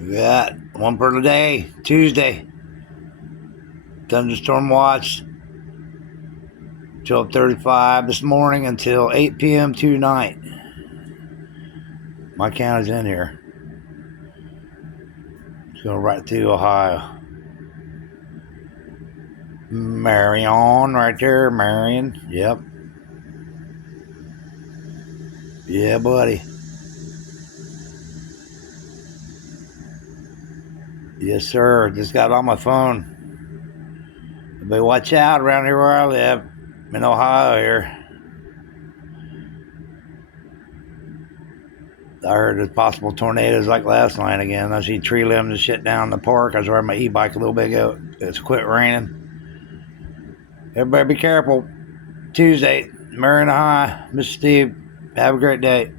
We got one for the day, Tuesday. Thunderstorm watch, 12:35 this morning until 8 p.m. tonight. My count is in here. It's going right through Ohio. Marion, right there, Marion. Yep. Yeah, buddy. Yes, sir. Just got on my phone. Everybody watch out around here where I live. I'm in Ohio here. I heard there's possible tornadoes like last night again. I see tree limbs and shit down in the park. I was riding my e-bike a little bit ago. It's quit raining. Everybody be careful. Tuesday, Marion High, Mr. Steve. Have a great day.